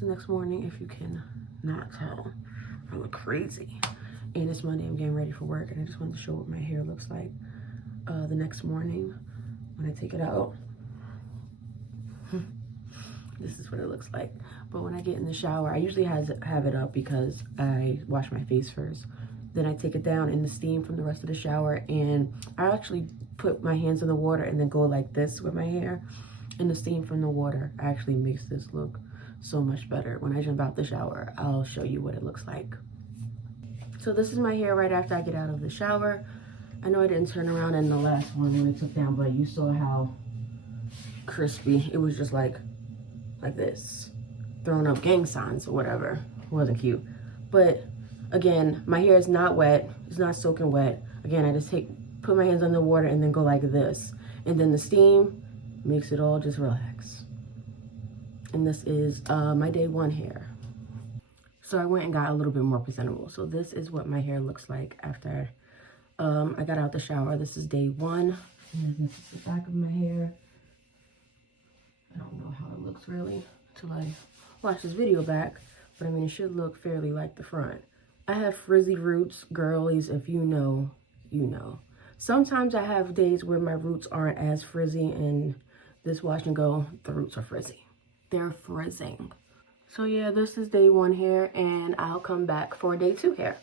the next morning, if you can not tell. I look crazy. And it's Monday, I'm getting ready for work, and I just wanted to show what my hair looks like the next morning when I take it out. This is what it looks like. But when I get in the shower, I usually have it up because I wash my face first. Then I take it down in the steam from the rest of the shower, and I actually put my hands in the water and then go like this with my hair. And the steam from the water actually makes this look so much better. When I jump out the shower, I'll show you what it looks like. So this is my hair right after I get out of the shower. I know I didn't turn around in the last one when it took down, but you saw how crispy. It was just like this, throwing up gang signs or whatever. It wasn't cute. But again, my hair is not wet. It's not soaking wet. Again, I just put my hands under water and then go like this. And then the steam makes it all just relax. And this is my day one hair. So I went and got a little bit more presentable. So this is what my hair looks like after I got out the shower. This is day one. And this is the back of my hair. I don't know how it looks really until I watch this video back. But I mean, it should look fairly like the front. I have frizzy roots. Girlies, if you know, you know. Sometimes I have days where my roots aren't as frizzy, and this wash and go, the roots are frizzy. They're frizzing. So yeah, this is day one hair, and I'll come back for day two hair.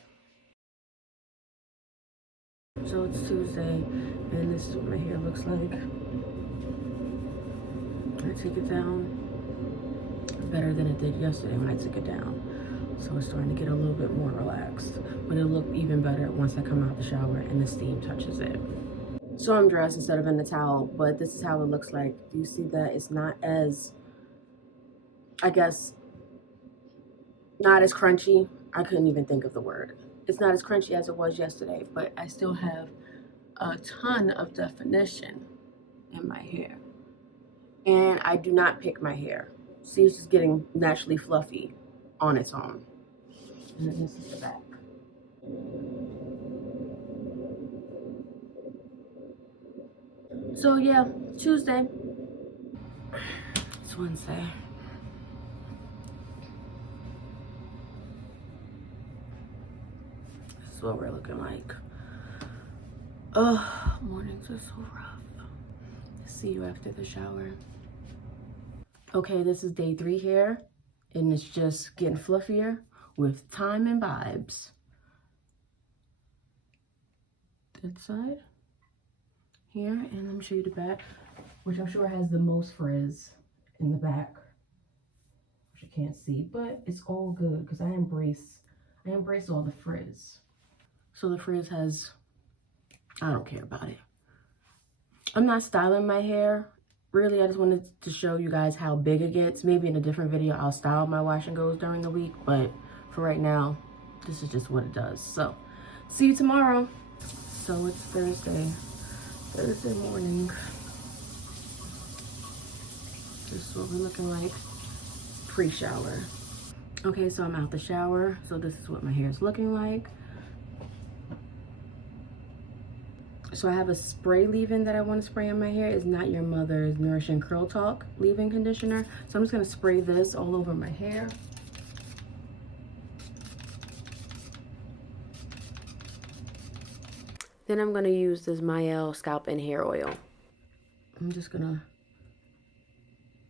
So it's Tuesday, and this is what my hair looks like. I take it down better than it did yesterday when I took it down. So it's starting to get a little bit more relaxed, but it'll look even better once I come out the shower and the steam touches it. So I'm dressed instead of in the towel, but this is how it looks like. Do you see that? It's not as, I guess, not as crunchy. I couldn't even think of the word. It's not as crunchy as it was yesterday, but I still have a ton of definition in my hair. And I do not pick my hair. See, it's just getting naturally fluffy on its own. And then this is the back. So yeah, Tuesday. It's Wednesday. This is what we're looking like. Oh, mornings are so rough. See you after the shower. Okay, this is day three hair, and it's just getting fluffier with time and vibes. That side here, and let me show you the back, which I'm sure has the most frizz in the back, which you can't see, but it's all good because I embrace all the frizz. So the frizz has, I don't care about it. I'm not styling my hair. Really, I just wanted to show you guys how big it gets. Maybe in a different video, I'll style my wash and goes during the week. But for right now, this is just what it does. So, see you tomorrow. So, it's Thursday morning. This is what we're looking like pre-shower. Okay, so I'm out the shower. So, this is what my hair is looking like. So I have a spray leave-in that I want to spray in my hair. It's Not Your Mother's Nourishing Curl Talk leave-in conditioner. So I'm just going to spray this all over my hair. Then I'm going to use this Mielle scalp and hair oil. I'm just going to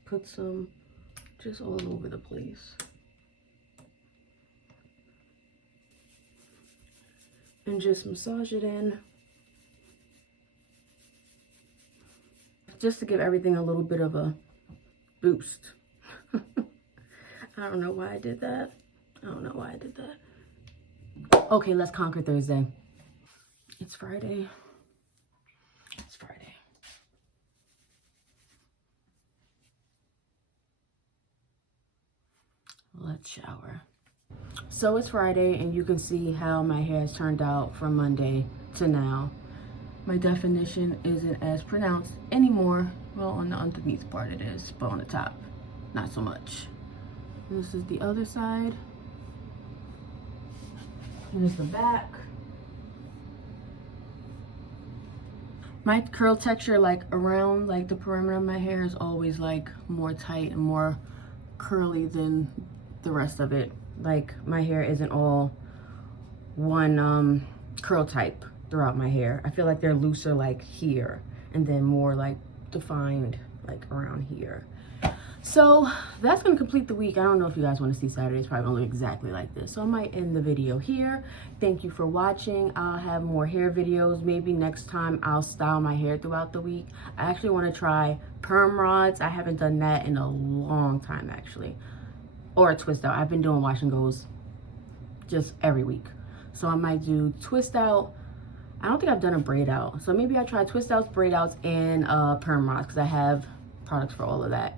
put some just all over the place. And just massage it in. Just to give everything a little bit of a boost. I don't know why I did that. Okay, let's conquer Thursday. It's Friday. Let's shower. So it's Friday, and you can see how my hair has turned out from Monday to now. My definition isn't as pronounced anymore. Well, on the underneath part it is, but on the top, not so much. This is the other side. Here's the back. My curl texture, like around like the perimeter of my hair, is always like more tight and more curly than the rest of it. Like, my hair isn't all one curl type throughout my hair. I feel like they're looser like here, and then more like defined like around here. So that's gonna complete the week. I don't know if you guys want to see Saturday. It's probably gonna look exactly like this. So I might end the video here. Thank you for watching. I'll have more hair videos. Maybe next time I'll style my hair throughout the week. I actually want to try perm rods. I haven't done that in a long time actually. Or a twist out. I've been doing wash and goes just every week. So I might do twist out. I don't think I've done a braid out. So maybe I try twist outs, braid outs, and perm rods, because I have products for all of that.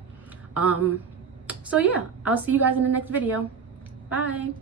So yeah, I'll see you guys in the next video. Bye.